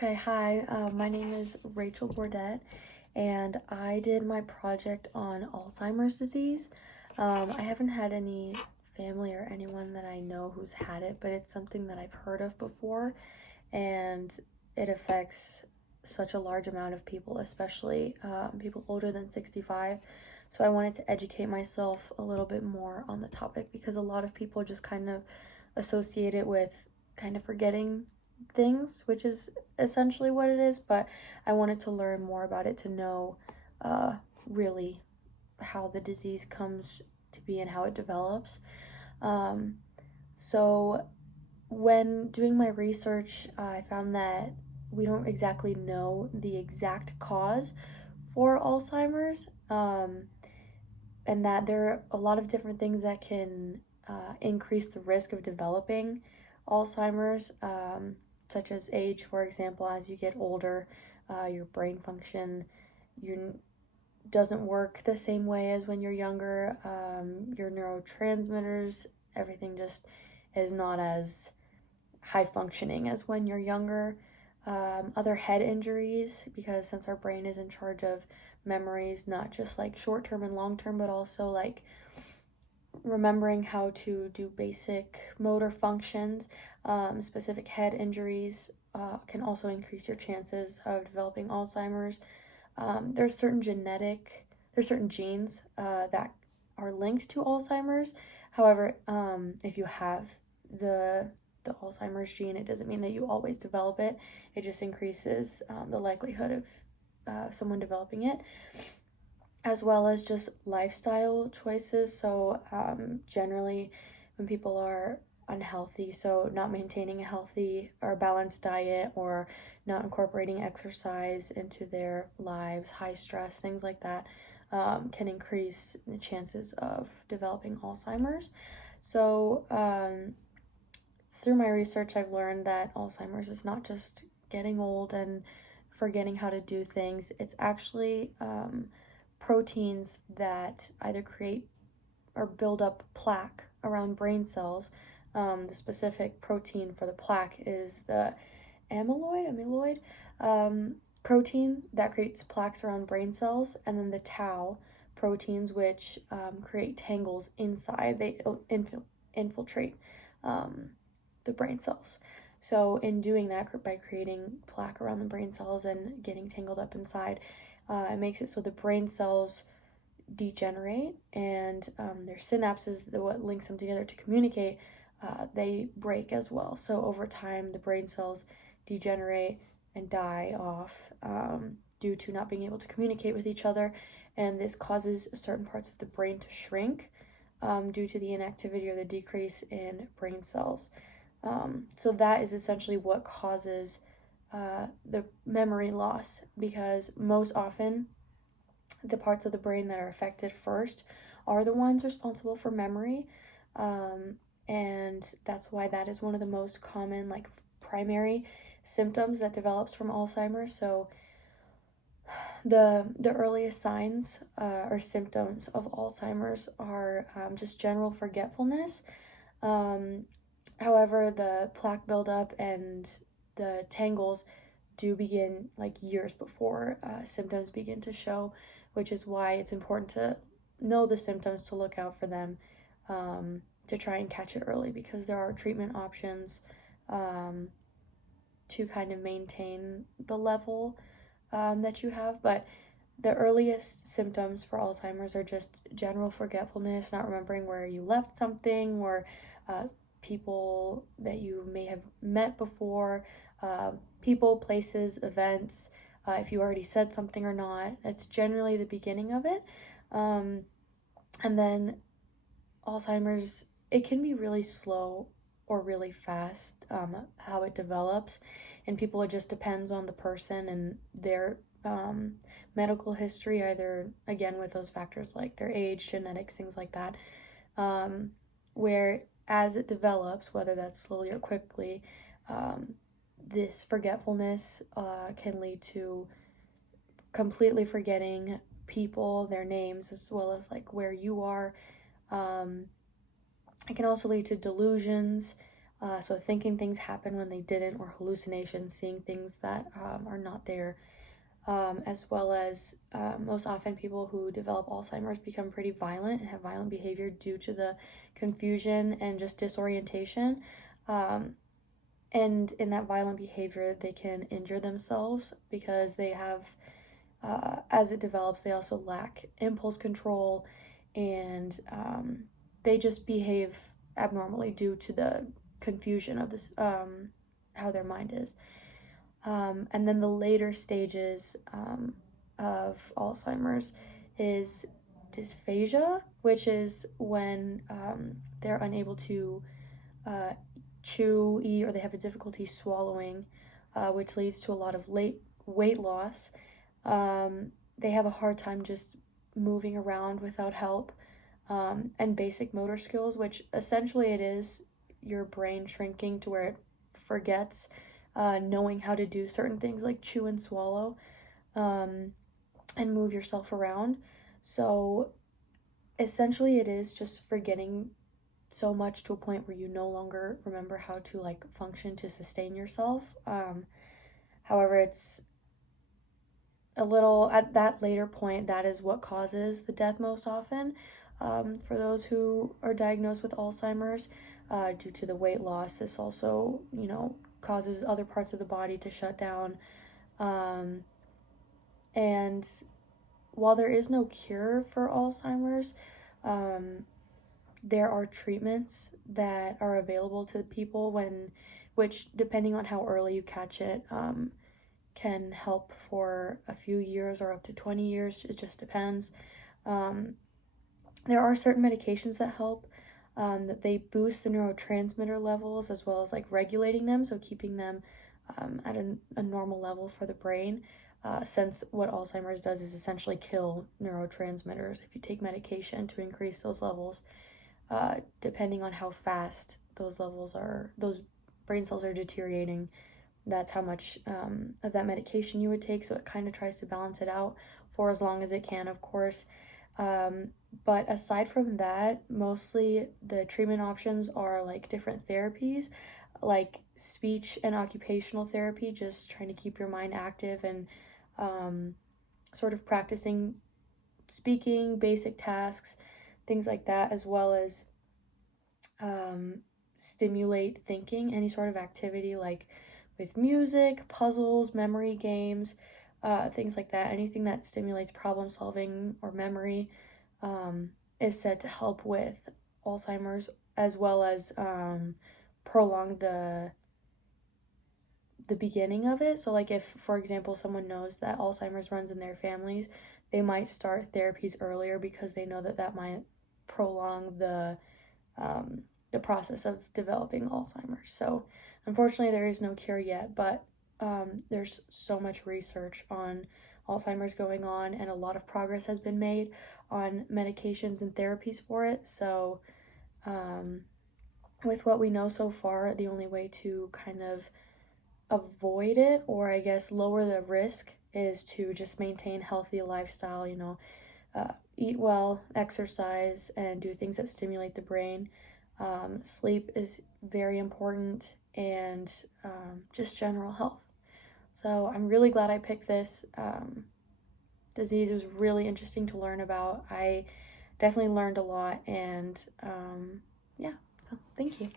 Okay, hi, my name is Rachel Bourdette, and I did my project on Alzheimer's disease. I haven't had any family or anyone that I know who's had it, but it's something that I've heard of before, and it affects such a large amount of people, especially people older than 65. So I wanted to educate myself a little bit more on the topic because a lot of people just kind of associate it with kind of forgetting things, which is essentially what it is, but I wanted to learn more about it to know uh, really how the disease comes to be and how it develops. Um, so, when doing my research, I found that we don't exactly know the exact cause for Alzheimer's, and that there are a lot of different things that can increase the risk of developing Alzheimer's, such as age, for example. As you get older, your brain function your, doesn't work the same way as when you're younger. Your neurotransmitters, everything just is not as high functioning as when you're younger. Other head injuries, because since our brain is in charge of memories, not just like short term and long term, but also like remembering how to do basic motor functions, specific head injuries can also increase your chances of developing Alzheimer's. There's certain genes that are linked to Alzheimer's. However, if you have the the Alzheimer's gene, it doesn't mean that you always develop it. It just increases the likelihood of someone developing it, as well as just lifestyle choices. So, generally, when people are unhealthy, so not maintaining a healthy or balanced diet or not incorporating exercise into their lives, high stress, things like that, can increase the chances of developing Alzheimer's. So, through my research, I've learned that Alzheimer's is not just getting old and forgetting how to do things, it's actually proteins that either create or build up plaque around brain cells. The specific protein for the plaque is the amyloid protein that creates plaques around brain cells, and then the tau proteins, which create tangles inside. They infiltrate the brain cells. So, in doing that, by creating plaque around the brain cells and getting tangled up inside, it makes it so the brain cells degenerate, and their synapses, what links them together to communicate, they break as well. So over time, the brain cells degenerate and die off due to not being able to communicate with each other, and this causes certain parts of the brain to shrink due to the inactivity or the decrease in brain cells. So that is essentially what causes the memory loss, because most often the parts of the brain that are affected first are the ones responsible for memory. And that's why that is one of the most common, like, primary symptoms that develops from Alzheimer's. So the earliest signs or symptoms of Alzheimer's are just general forgetfulness. However, the plaque buildup and the tangles do begin like years before symptoms begin to show, which is why it's important to know the symptoms, to look out for them, to try and catch it early, because there are treatment options to kind of maintain the level that you have. But the earliest symptoms for Alzheimer's are just general forgetfulness, not remembering where you left something, or people that you may have met before, people, places, events, if you already said something or not. That's generally the beginning of it. And then Alzheimer's, it can be really slow or really fast, how it develops. And people, it just depends on the person and their medical history, either, again, with those factors like their age, genetics, things like that, where as it develops, whether that's slowly or quickly, this forgetfulness can lead to completely forgetting people, their names, as well as like where you are. It can also lead to delusions, So thinking things happen when they didn't, or hallucinations, seeing things that are not there, as well as most often people who develop Alzheimer's become pretty violent and have violent behavior due to the confusion and just disorientation. Um, and in that violent behavior, they can injure themselves because they have, as it develops, they also lack impulse control, and they just behave abnormally due to the confusion of this, how their mind is. And then the later stages of Alzheimer's is dysphagia, which is when they're unable to uh, chew, eat, or they have a difficulty swallowing, which leads to a lot of late weight loss. They have a hard time just moving around without help, and basic motor skills, which essentially it is your brain shrinking to where it forgets knowing how to do certain things like chew and swallow, um, and move yourself around. So essentially, it is just forgetting so much to a point where you no longer remember how to like function to sustain yourself. However, it's a little at that later point, that is what causes the death most often, for those who are diagnosed with Alzheimer's, due to the weight loss. This also, causes other parts of the body to shut down. Um, and while there is no cure for Alzheimer's, um, there are treatments that are available to people which, depending on how early you catch it, can help for a few years or up to 20 years. It just depends. Um, there are certain medications that help, that they boost the neurotransmitter levels as well as like regulating them, so keeping them at a normal level for the brain. Since what Alzheimer's does is essentially kill neurotransmitters if you take medication to increase those levels, depending on how fast those brain cells are deteriorating, that's how much of that medication you would take. So it kind of tries to balance it out for as long as it can, of course. But aside from that, mostly the treatment options are like different therapies, like speech and occupational therapy, just trying to keep your mind active and sort of practicing speaking, basic tasks, things like that, as well as stimulate thinking, any sort of activity like with music, puzzles, memory games, things like that. Anything that stimulates problem solving or memory is said to help with Alzheimer's, as well as prolong the beginning of it. So, like, if, for example, someone knows that Alzheimer's runs in their families, they might start therapies earlier because they know that that might prolong the process of developing Alzheimer's. So, unfortunately, there is no cure yet, but there's so much research on Alzheimer's going on, and a lot of progress has been made on medications and therapies for it. So, um, with what we know so far, the only way to kind of avoid it, or I guess lower the risk, is to just maintain healthy lifestyle, eat well, exercise, and do things that stimulate the brain. Sleep is very important, and just general health. So I'm really glad I picked this. Disease is really interesting to learn about. I definitely learned a lot, and yeah, so thank you.